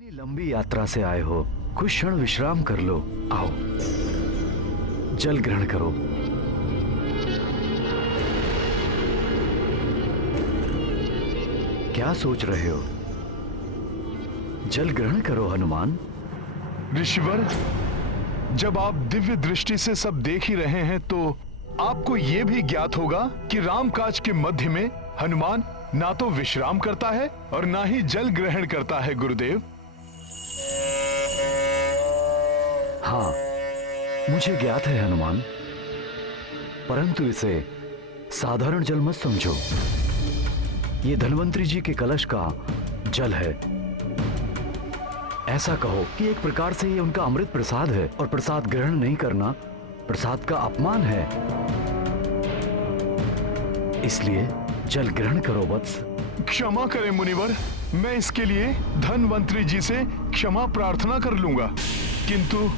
इतनी लंबी यात्रा से आए हो, कुछ क्षण विश्राम कर लो। आओ, जल ग्रहण करो। क्या सोच रहे हो? जल ग्रहण करो हनुमान। ऋषिवर, जब आप दिव्य दृष्टि से सब देख ही रहे हैं तो आपको यह भी ज्ञात होगा कि रामकाज के मध्य में हनुमान ना तो विश्राम करता है और ना ही जल ग्रहण करता है गुरुदेव। हाँ, मुझे ज्ञात है हनुमान, परंतु इसे साधारण जल मत समझो। ये धन्वंतरी जी के कलश का जल है। ऐसा कहो कि एक प्रकार से ये उनका अमृत प्रसाद है, और प्रसाद ग्रहण नहीं करना प्रसाद का अपमान है। इसलिए जल ग्रहण करो वत्स। क्षमा करें मुनिवर, मैं इसके लिए धन्वंतरी जी से क्षमा प्रार्थना कर लूंगा, किंतु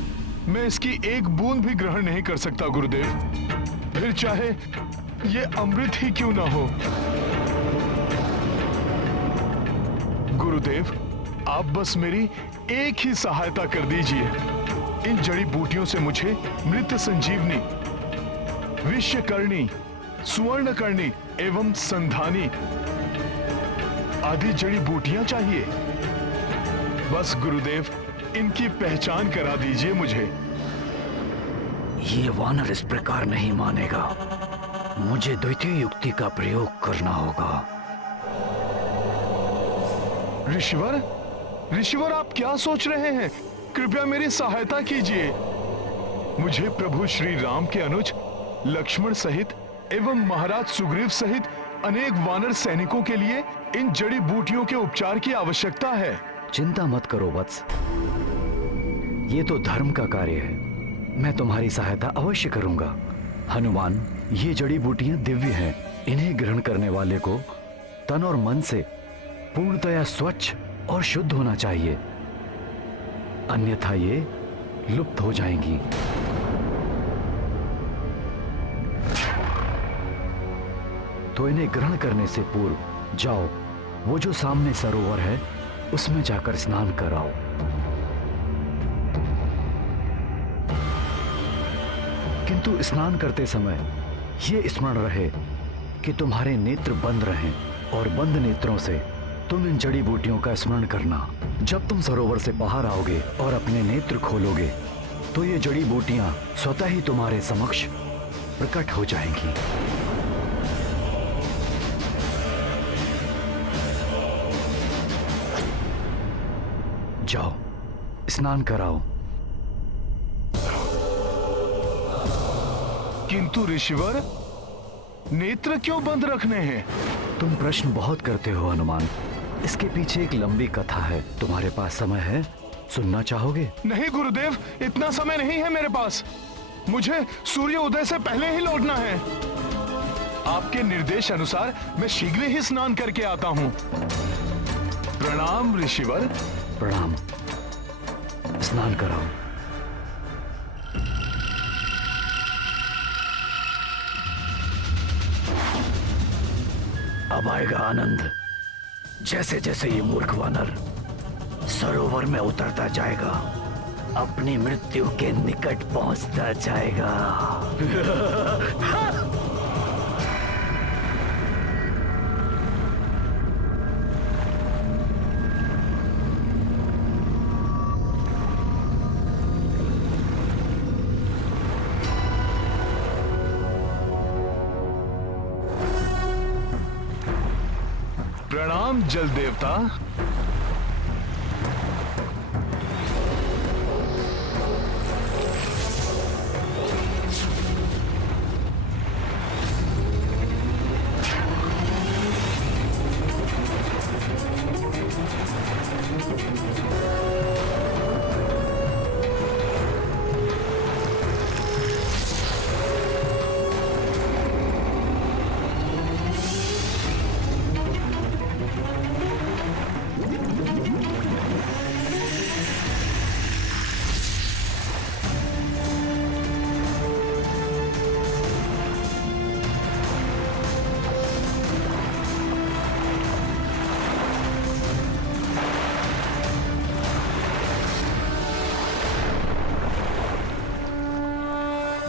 मैं इसकी एक बूंद भी ग्रहण नहीं कर सकता गुरुदेव, फिर चाहे ये अमृत ही क्यों ना हो। गुरुदेव, आप बस मेरी एक ही सहायता कर दीजिए। इन जड़ी बूटियों से मुझे मृत संजीवनी, विश्वकर्णी, सुवर्णकर्णी एवं संधानी आदि जड़ी बूटियां चाहिए। बस गुरुदेव, इनकी पहचान करा दीजिए मुझे। ये वानर इस प्रकार नहीं मानेगा। मुझे द्वितीय युक्ति का प्रयोग करना होगा। ऋषिवर, ऋषिवर, आप क्या सोच रहे हैं? कृपया मेरी सहायता कीजिए। मुझे प्रभु श्री राम के अनुज लक्ष्मण सहित एवं महाराज सुग्रीव सहित अनेक वानर सैनिकों के लिए इन जड़ी बूटियों के उपचार की आवश्यकता है। चिंता मत करो वत्स, ये तो धर्म का कार्य है। मैं तुम्हारी सहायता अवश्य करूंगा। हनुमान, ये जड़ी बूटियां दिव्य हैं। इन्हें ग्रहण करने वाले को तन और मन से पूर्णतया स्वच्छ और शुद्ध होना चाहिए, अन्यथा ये लुप्त हो जाएंगी। तो इन्हें ग्रहण करने से पूर्व जाओ, वो जो सामने सरोवर है उसमें जाकर स्नान कराओ। किंतु स्नान करते समय ये स्मरण रहे कि तुम्हारे नेत्र बंद रहें, और बंद नेत्रों से तुम इन जड़ी बूटियों का स्मरण करना। जब तुम सरोवर से बाहर आओगे और अपने नेत्र खोलोगे तो ये जड़ी बूटियां स्वतः ही तुम्हारे समक्ष प्रकट हो जाएंगी। जाओ, स्नान कराओ। किंतु ऋषिवर, नेत्र क्यों बंद रखने हैं? तुम प्रश्न बहुत करते हो हनुमान। इसके पीछे एक लंबी कथा है। तुम्हारे पास समय है? सुनना चाहोगे? नहीं गुरुदेव, इतना समय नहीं है मेरे पास। मुझे सूर्य उदय से पहले ही लौटना है। आपके निर्देश अनुसार मैं शीघ्र ही स्नान करके आता हूं। प्रणाम ऋषिवर। प्रणाम। स्नान कराओ। अब आएगा आनंद। जैसे जैसे ये मूर्ख वानर सरोवर में उतरता जाएगा, अपनी मृत्यु के निकट पहुंचता जाएगा। प्रणाम जल देवता।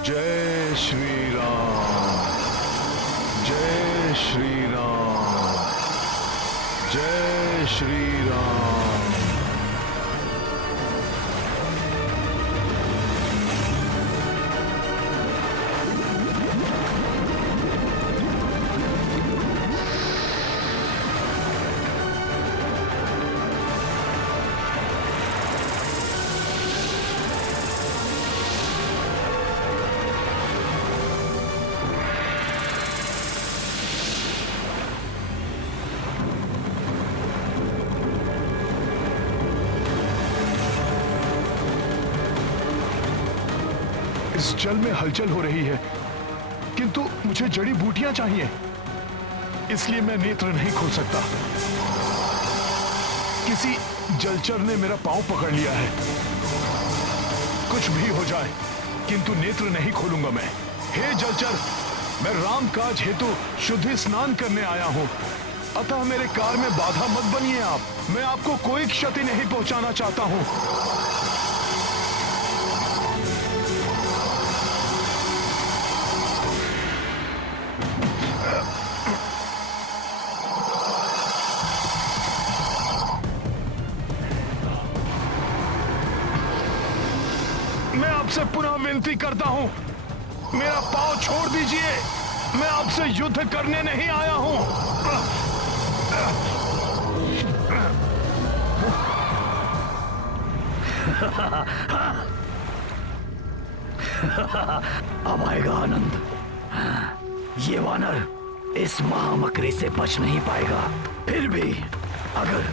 जय श्री राम, जय श्री राम, जय श्री राम। इस जल में हलचल हो रही है, किंतु मुझे जड़ी बूटियां चाहिए, इसलिए मैं नेत्र नहीं खोल सकता। किसी जलचर ने मेरा पांव पकड़ लिया है। कुछ भी हो जाए, किंतु नेत्र नहीं खोलूंगा मैं। हे जलचर, मैं राम काज हेतु शुद्धि स्नान करने आया हूं, अतः मेरे कार्य में बाधा मत बनिए आप। मैं आपको कोई क्षति नहीं पहुंचाना चाहता हूं। मैं आपसे पुनः विनती करता हूं, मेरा पांव छोड़ दीजिए। मैं आपसे युद्ध करने नहीं आया हूं। अब आएगा आनंद। ये वानर इस महामकरी से बच नहीं पाएगा। फिर भी अगर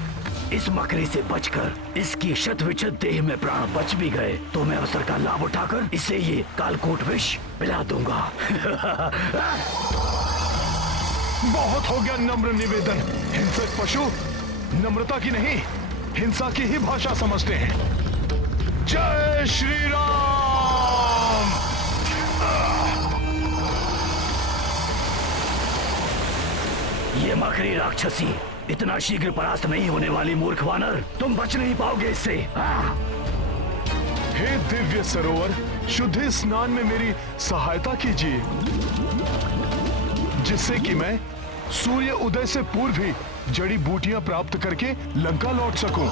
इस मकरी से बचकर इसकी शतविच्छेद देह में प्राण बच भी गए तो मैं अवसर का लाभ उठाकर इसे ये कालकूट विष पिला दूंगा। बहुत हो गया नम्र निवेदन। हिंसक पशु नम्रता की नहीं, हिंसा की ही भाषा समझते हैं। जय श्री राम। ये मकरी राक्षसी इतना शीघ्र परास्त नहीं होने वाली मूर्ख वानर, तुम बच नहीं पाओगे इससे। हे दिव्य सरोवर, शुद्धि स्नान में मेरी सहायता कीजिए, जिससे कि मैं सूर्य उदय से पूर्व ही जड़ी बूटियां प्राप्त करके लंका लौट सकूं।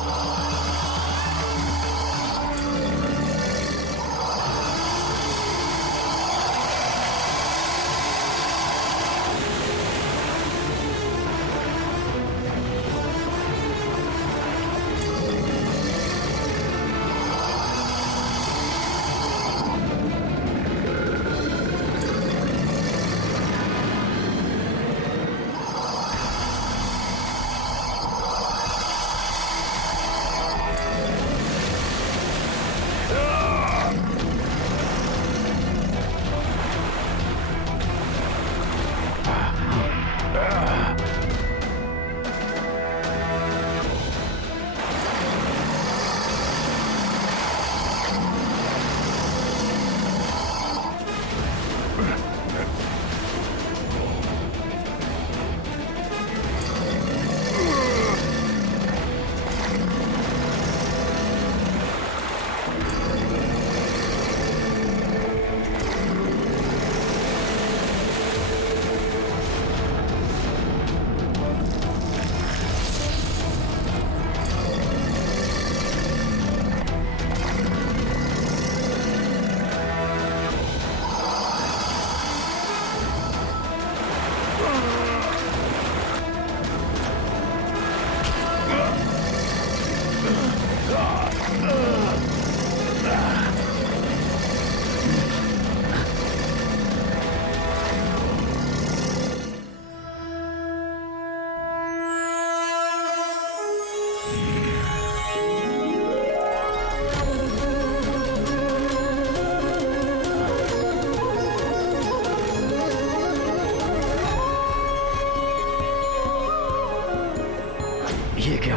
ये क्या,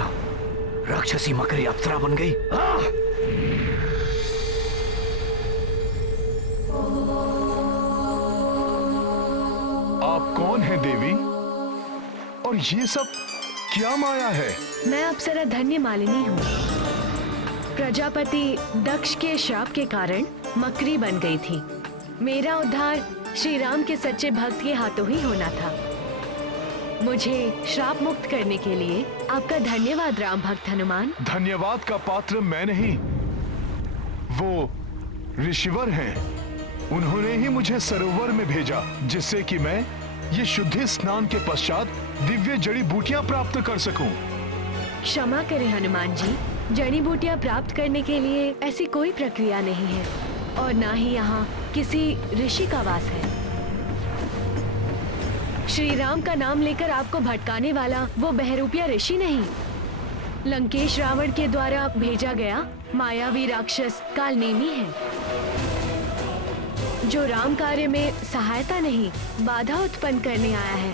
राक्षसी मकरी अप्सरा बन गई? आप कौन हैं देवी? और ये सब क्या माया है? मैं अप्सरा धन्य मालिनी हूँ। प्रजापति दक्ष के श्राप के कारण मकरी बन गई थी। मेरा उद्धार श्री राम के सच्चे भक्त के हाथों ही होना था। मुझे श्राप मुक्त करने के लिए आपका धन्यवाद राम भक्त हनुमान। धन्यवाद का पात्र मैं नहीं, वो ऋषिवर हैं। उन्होंने ही मुझे सरोवर में भेजा, जिससे कि मैं ये शुद्धि स्नान के पश्चात दिव्य जड़ी बूटियां प्राप्त कर सकूं। क्षमा करें हनुमान जी, जड़ी बूटियां प्राप्त करने के लिए ऐसी कोई प्रक्रिया नहीं है और ना ही यहाँ किसी ऋषि का वास है। श्री राम का नाम लेकर आपको भटकाने वाला वो बहरूपिया ऋषि नहीं, लंकेश रावण के द्वारा भेजा गया मायावी राक्षस कालनेमी है, जो राम कार्य में सहायता नहीं बाधा उत्पन्न करने आया है।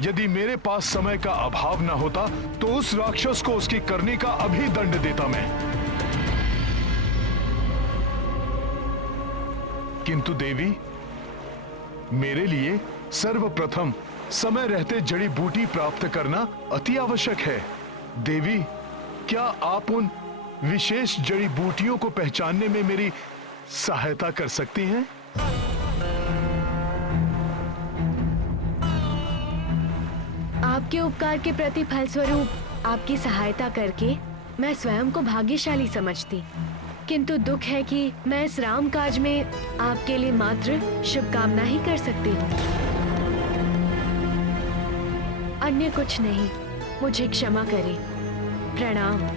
यदि मेरे पास समय का अभाव न होता तो उस राक्षस को उसकी करनी का अभी दंड देता मैं। किंतु देवी, मेरे लिए सर्वप्रथम समय रहते जड़ी बूटी प्राप्त करना अति आवश्यक है। देवी, क्या आप उन विशेष जड़ी बूटियों को पहचानने में मेरी सहायता कर सकती हैं? आपके उपकार के प्रति फलस्वरूप आपकी सहायता करके मैं स्वयं को भाग्यशाली समझती, किंतु दुख है कि मैं इस राम काज में आपके लिए मात्र शुभकामना ही कर सकती हूँ, अन्य कुछ नहीं। मुझे क्षमा करें। प्रणाम।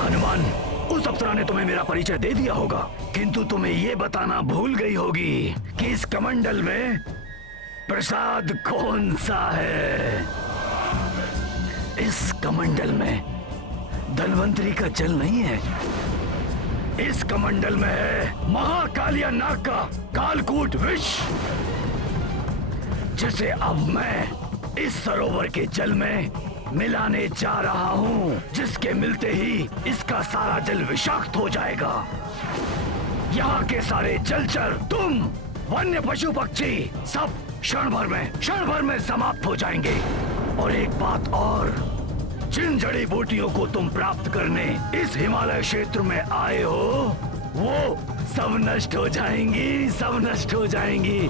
हनुमान, उस अप्सरा ने तुम्हें मेरा परिचय दे दिया होगा, किंतु तुम्हें ये बताना भूल गई होगी कि इस कमंडल में प्रसाद कौन सा है। इस कमंडल में धन्वंतरी का जल नहीं है, इस कमंडल में है महाकालिया नाग का कालकूट विष, जिसे अब मैं इस सरोवर के जल में मिलाने जा रहा हूँ, जिसके मिलते ही इसका सारा जल विषाक्त हो जाएगा। यहाँ के सारे जलचर, तुम, वन्य पशु पक्षी सब क्षण भर में समाप्त हो जाएंगे। और एक बात और, जिन जड़ी बूटियों को तुम प्राप्त करने इस हिमालय क्षेत्र में आए हो, वो सब नष्ट हो जाएंगी, सब नष्ट हो जाएंगी।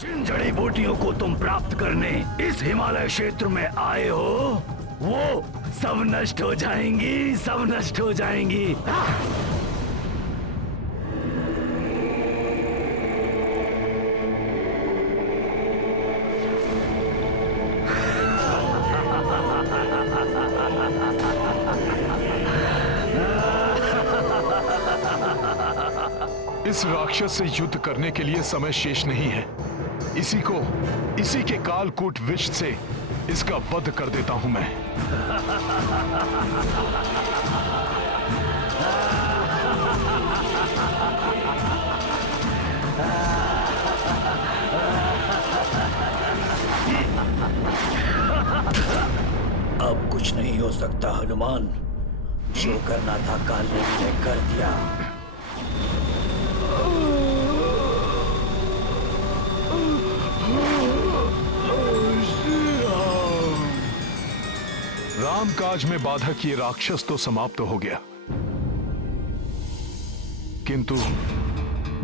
जिन जड़ी बूटियों को तुम प्राप्त करने इस हिमालय क्षेत्र में आए हो, वो सब नष्ट हो जाएंगी, सब नष्ट हो जाएंगी। इस राक्षस से युद्ध करने के लिए समय शेष नहीं है। इसी के कालकूट विष से इसका वध कर देता हूं मैं। अब कुछ नहीं हो सकता हनुमान, जो करना था कालनेमी ने कर दिया। राम काज में बाधक ये राक्षस तो समाप्त हो गया, किंतु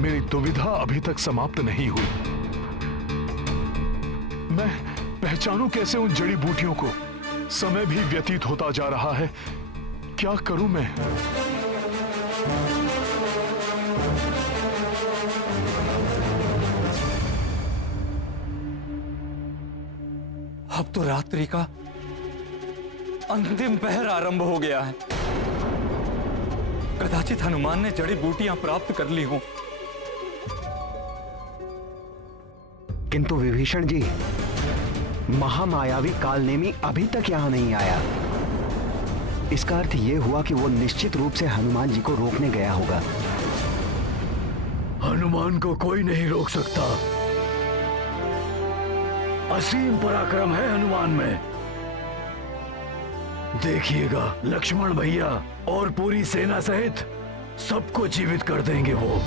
मेरी दुविधा अभी तक समाप्त नहीं हुई। मैं पहचानूं कैसे उन जड़ी बूटियों को? समय भी व्यतीत होता जा रहा है, क्या करूं मैं? अब तो रात्रि का अंतिम पहर आरंभ हो गया है। कदाचित हनुमान ने जड़ी बूटियां प्राप्त कर ली हों। किंतु विभीषण जी, महामायावी कालनेमी अभी तक यहां नहीं आया। इसका अर्थ ये हुआ कि वो निश्चित रूप से हनुमान जी को रोकने गया होगा। हनुमान को कोई नहीं रोक सकता। असीम पराक्रम है हनुमान में। देखिएगा, लक्ष्मण भैया और पूरी सेना सहित सबको जीवित कर देंगे वो।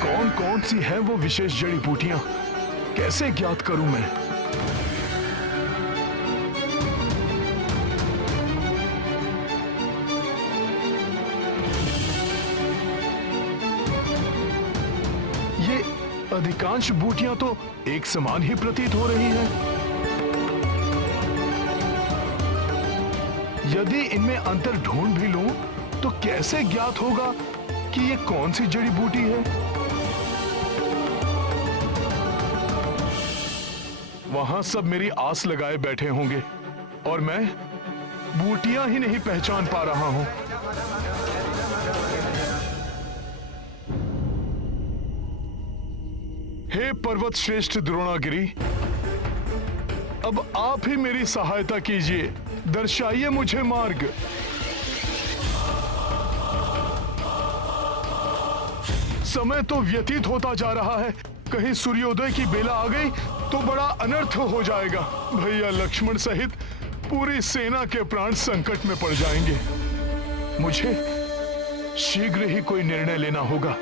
कौन कौन सी है वो विशेष जड़ी बूटियां, कैसे ज्ञात करूं मैं? ये अधिकांश बूटियां तो एक समान ही प्रतीत हो रही हैं। यदि इनमें अंतर ढूंढ भी लूं तो कैसे ज्ञात होगा कि ये कौन सी जड़ी बूटी है? वहां सब मेरी आस लगाए बैठे होंगे और मैं बूटियां ही नहीं पहचान पा रहा हूं। हे पर्वत श्रेष्ठ द्रोणागिरी, अब आप ही मेरी सहायता कीजिए, दर्शाइए मुझे मार्ग। समय तो व्यतीत होता जा रहा है, कहीं सूर्योदय की बेला आ गई तो बड़ा अनर्थ हो जाएगा। भैया लक्ष्मण सहित पूरी सेना के प्राण संकट में पड़ जाएंगे। मुझे शीघ्र ही कोई निर्णय लेना होगा।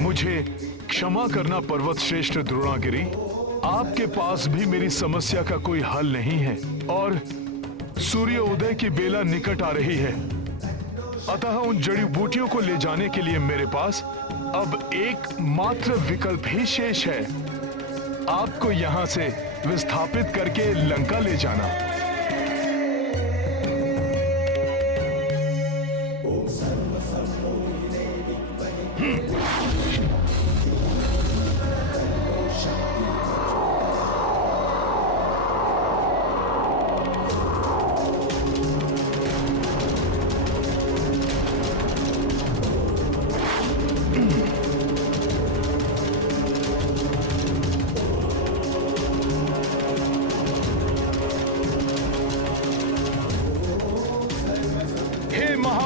मुझे क्षमा करना पर्वत श्रेष्ठ द्रोणागिरी, आपके पास भी मेरी समस्या का कोई हल नहीं है और सूर्योदय की बेला निकट आ रही है। अतः उन जड़ी बूटियों को ले जाने के लिए मेरे पास अब एक मात्र विकल्प ही शेष है, आपको यहां से विस्थापित करके लंका ले जाना।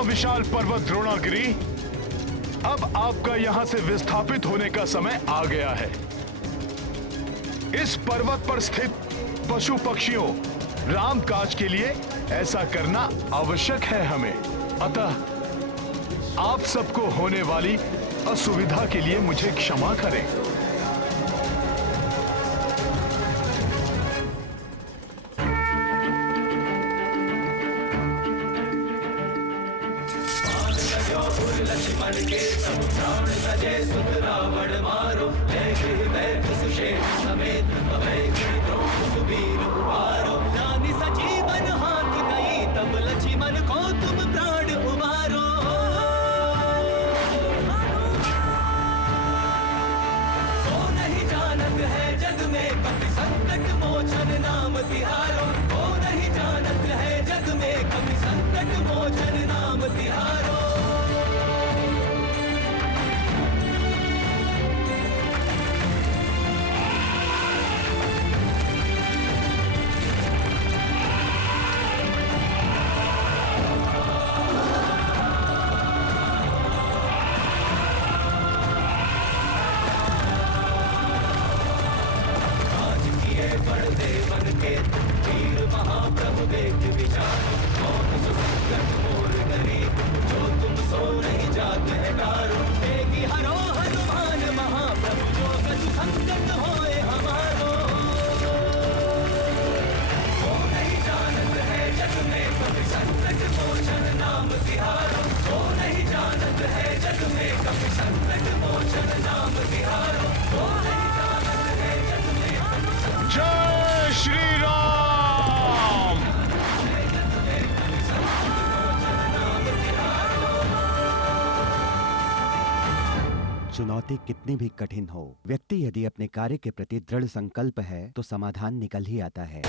विशाल पर्वत द्रोणागिरी, अब आपका यहां से विस्थापित होने का समय आ गया है। इस पर्वत पर स्थित पशु पक्षियों रामकाज के लिए ऐसा करना आवश्यक है हमें। अतः आप सबको होने वाली असुविधा के लिए मुझे क्षमा करें। जय श्री राम। चुनौती कितनी भी कठिन हो, व्यक्ति यदि अपने कार्य के प्रति दृढ़ संकल्प है तो समाधान निकल ही आता है।